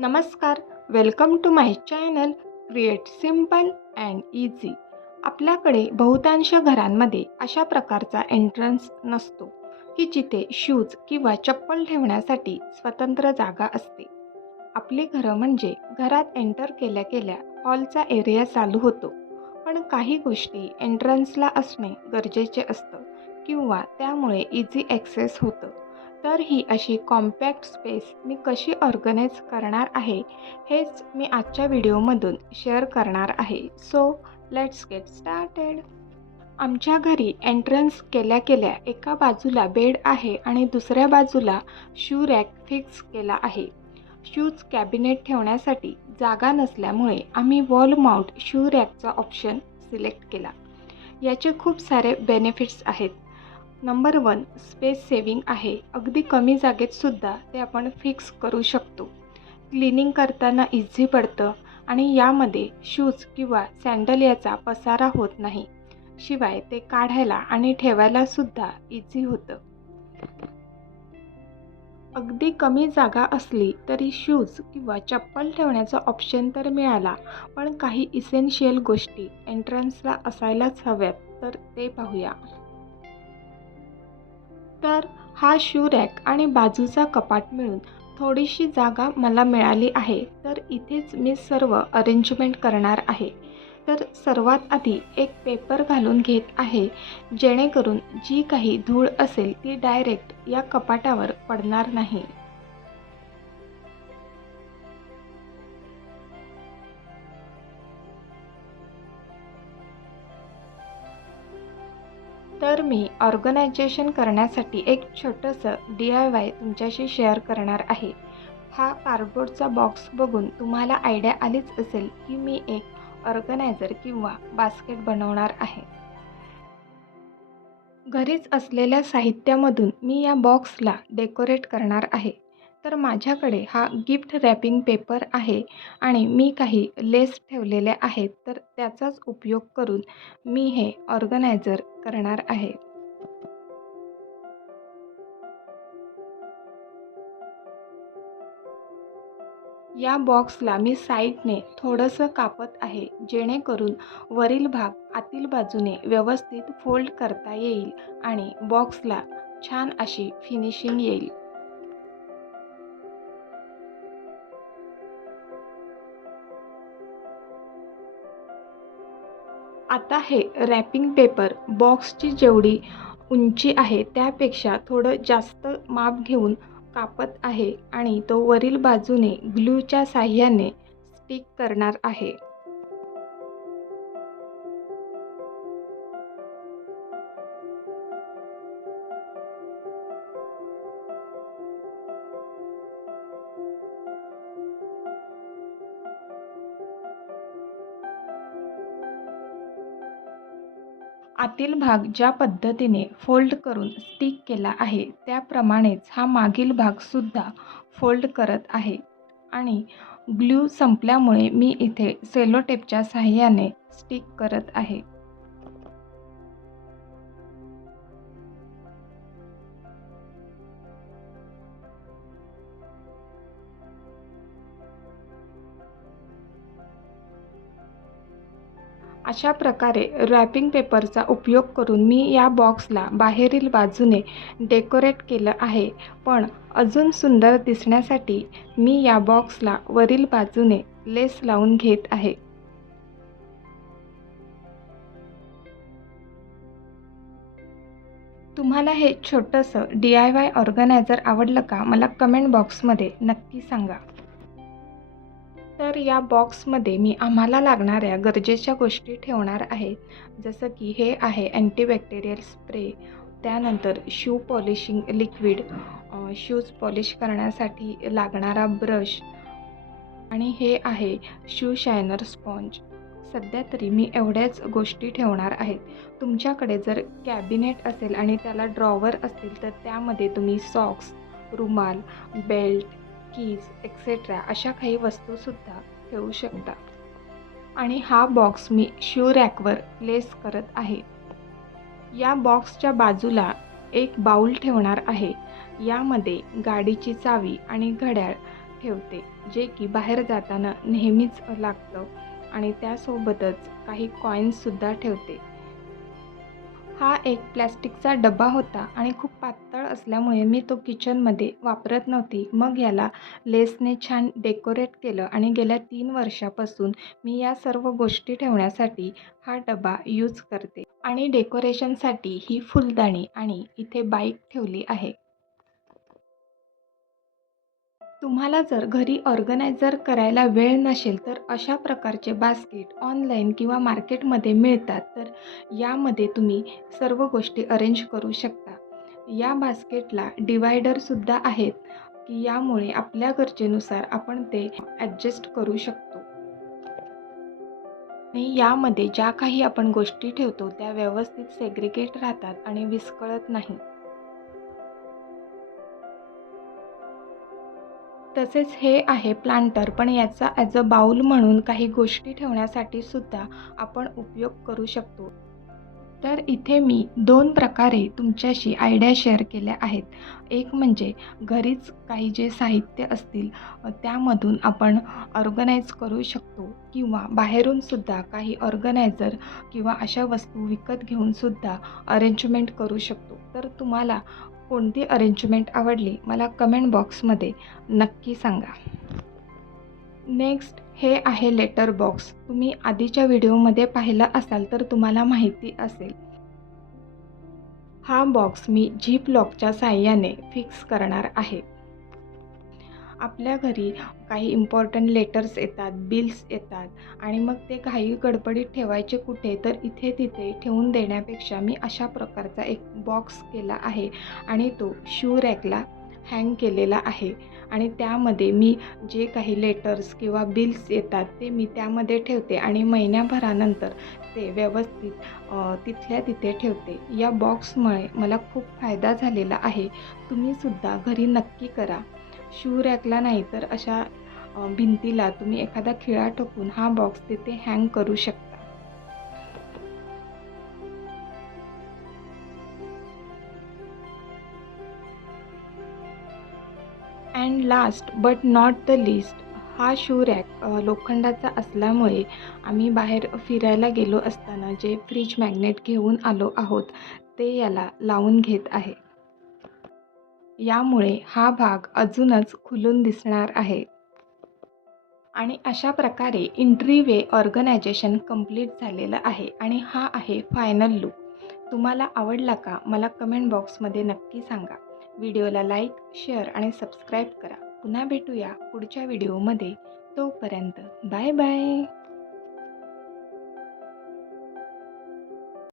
नमस्कार welcome to my channel create simple and easy आपल्याकडे बहुतांश घरांमध्ये अशा प्रकारचा एंट्रन्स नसतो. की जिथे शूज किंवा चप्पल ठेवण्यासाठी स्वतंत्र जागा असते. आपली घरं म्हणजे घरात एंटर केल्या केल्या हॉलचा एरिया चालू होतो. पण काही गोष्टी एंट्रन्सला असणे गरजेचे असतं किंवा त्यामुळे इझी ॲक्सेस होतं. तर ही अशी कॉम्पॅक्ट स्पेस मी कशी ऑर्गनाईज करणार आहे हेच मी आजच्या व्हिडिओमधून शेअर करणार आहे. सो लेट्स गेट स्टार्टेड आमच्या घरी एंट्रन्स केल्या केल्या एका बाजूला बेड आहे आणि दुसऱ्या बाजूला शू रॅक फिक्स केला आहे. शूज कॅबिनेट ठेवण्यासाठी जागा नसल्यामुळे आम्ही वॉल माउंट शू रॅकचा ऑप्शन सिलेक्ट केला. याचे खूप सारे बेनिफिट्स आहेत. नंबर वन स्पेस सेविंग आहे. अगदी कमी जागेतसुद्धा ते आपण फिक्स करू शकतो. क्लिनिंग करताना इझी पडतं आणि यामध्ये शूज किंवा सँडल याचा पसारा होत नाही. शिवाय ते काढायला आणि ठेवायलासुद्धा इझी होतं. अगदी कमी जागा असली तरी शूज किंवा चप्पल ठेवण्याचा ऑप्शन तर मिळाला पण काही इसेन्शियल गोष्टी एंट्रन्सला असायलाच हव्यात तर ते पाहूया. तर हा शू रॅक आणि बाजूचा कपाट मिळून थोडीशी जागा मला मिळाली आहे. तर इथेच मी सर्व अरेंजमेंट करणार आहे. तर सर्वात आधी एक पेपर घालून घेत आहे जेणेकरून जी काही धूळ असेल ती डायरेक्ट या कपाटावर पडणार नाही. तर मी ऑर्गनायझेशन करण्यासाठी एक छोटंसं डी आय वाय तुमच्याशी शेअर करणार आहे. हा कार्डबोर्डचा बॉक्स बघून तुम्हाला आयडिया आलीच असेल की मी एक ऑर्गनायझर किंवा बास्केट बनवणार आहे. घरीच असलेल्या साहित्यामधून मी या बॉक्सला डेकोरेट करणार आहे. तर माझ्याकडे हा गिफ्ट रॅपिंग पेपर आहे आणि मी काही लेस ठेवलेले आहेत तर त्याचाच उपयोग करून मी हे ऑर्गनायझर करणार आहे. या बॉक्सला मी साईडने थोडंसं कापत आहे जेणेकरून वरील भाग आतील बाजूने व्यवस्थित फोल्ड करता येईल आणि बॉक्सला छान अशी फिनिशिंग येईल. आता हे रॅपिंग पेपर बॉक्सची जेवढी उंची आहे त्यापेक्षा थोडं जास्त माप घेऊन कापत आहे आणि तो वरील बाजूने ग्लूच्या साह्याने स्टिक करणार आहे. आतील भाग ज्या पद्धतीने फोल्ड करून स्टिक केला आहे त्याप्रमाणेच हा मागील भागसुद्धा फोल्ड करत आहे. आणि ग्ल्यू संपल्यामुळे मी इथे सेलोटेपच्या साह्याने स्टिक करत आहे. अशा प्रकारे रॅपिंग पेपरचा उपयोग करून मी या बॉक्सला बाहेरील बाजूने डेकोरेट केलं आहे. पण अजून सुंदर दिसण्यासाठी मी या बॉक्सला वरील बाजूने लेस लावून घेत आहे. तुम्हाला हे छोटंसं डी आय वाय ऑर्गनायझर आवडलं का? मला कमेंट बॉक्समध्ये नक्की सांगा. तर या बॉक्समध्ये मी आम्हाला लागणाऱ्या गरजेच्या गोष्टी ठेवणार आहे. जसं की हे आहे अँटीबॅक्टेरियल स्प्रे त्यानंतर shoe polishing liquid shoes polish करण्यासाठी लागणारा ब्रश आणि हे आहे शू शायनर स्पॉन्ज सध्या तरी मी एवढ्याच गोष्टी ठेवणार आहेत तुमच्याकडे जर कॅबिनेट असेल आणि त्याला ड्रॉवर असतील तर त्यामध्ये तुम्ही सॉक्स रुमाल बेल्ट कीज एक्सेट्रा अशा काही वस्तूसुद्धा ठेवू शकता. आणि हा बॉक्स मी शू रॅकवर प्लेस करत आहे. या बॉक्सच्या बाजूला एक बाऊल ठेवणार आहे. यामध्ये गाडीची चावी आणि घड्याळ ठेवते जे की बाहेर जाताना नेहमीच लागतं. आणि त्यासोबतच काही कॉईन्ससुद्धा ठेवते. हा एक प्लॅस्टिकचा डबा होता आणि खूप पातळ असल्यामुळे मी तो किचनमध्ये वापरत नव्हती. मग याला लेसने छान डेकोरेट केलं आणि गेल्या तीन वर्षापासून मी या सर्व गोष्टी ठेवण्यासाठी हा डबा यूज करते. आणि डेकोरेशनसाठी ही फुलदाणी आणि इथे बाईक ठेवली आहे. तुम्हाला जर घरी ऑर्गनायझर करायला वेळ नसेल तर अशा प्रकारचे बास्केट ऑनलाईन किंवा मार्केटमध्ये मिळतात. तर यामध्ये तुम्ही सर्व गोष्टी अरेंज करू शकता. या बास्केटला डिवायडरसुद्धा आहेत की यामुळे आपल्या गरजेनुसार आपण ते ॲडजस्ट करू शकतो. आणि यामध्ये ज्या काही आपण गोष्टी ठेवतो त्या व्यवस्थित सेग्रिगेट राहतात आणि विस्कळत नाही. तसेच हे आहे प्लांटर पण याचा ॲज अ बाऊल म्हणून काही गोष्टी ठेवण्यासाठी सुद्धा आपण उपयोग करू शकतो. तर इथे मी दोन प्रकारे तुमच्याशी आयडिया शेअर केल्या आहेत. एक म्हणजे घरीच काही जे साहित्य असतील त्यामधून आपण ऑर्गनाईज करू शकतो किंवा बाहेरूनसुद्धा काही ऑर्गनायझर किंवा अशा वस्तू विकत घेऊनसुद्धा अरेंजमेंट करू शकतो. तर तुम्हाला कोणती अरेंजमेंट आवडली? मला कमेंट बॉक्समध्ये नक्की सांगा. नेक्स्ट हे आहे लेटर बॉक्स तुम्ही आधीच्या व्हिडिओमध्ये पाहिलं असाल तर तुम्हाला माहिती असेल. हा बॉक्स मी झीप लॉकच्या साह्याने फिक्स करणार आहे. आपल्या घरी काही इम्पॉर्टंट लेटर्स येतात बिल्स येतात आणि मग ते काही गडबडीत ठेवायचे कुठे तर इथे तिथे ठेवून देण्यापेक्षा मी अशा प्रकारचा एक बॉक्स केला आहे आणि तो शू रॅकला हँग केलेला आहे. आणि त्यामध्ये मी जे काही लेटर्स किंवा बिल्स येतात ते मी त्यामध्ये ठेवते आणि महिन्याभरानंतर ते व्यवस्थित तिथल्या तिथे ठेवते. या बॉक्समुळे मला खूप फायदा झालेला आहे. तुम्हीसुद्धा घरी नक्की करा. शू रॅकला नाही तर अशा भिंतीला तुम्ही एखादा खिळा ठोकून हा बॉक्स तिथे हँग करू शकता. And last but not the least हा शू रॅक लोखंडाचा असल्यामुळे आम्ही बाहेर फिरायला गेलो असताना जे फ्रीज मॅग्नेट घेऊन आलो आहोत ते याला लावून घेत आहे. यामुळे हा भाग अजूनच खुलून दिसणार आहे. आणि अशा प्रकारे इंट्री वे ऑर्गनायझेशन कंप्लीट झालेलं आहे आणि हा आहे फायनल लुक तुम्हाला आवडला का? मला कमेंट बॉक्समध्ये नक्की सांगा. व्हिडिओला लाईक शेअर आणि सबस्क्राईब करा. पुन्हा भेटूया पुढच्या व्हिडिओमध्ये. तोपर्यंत बाय बाय.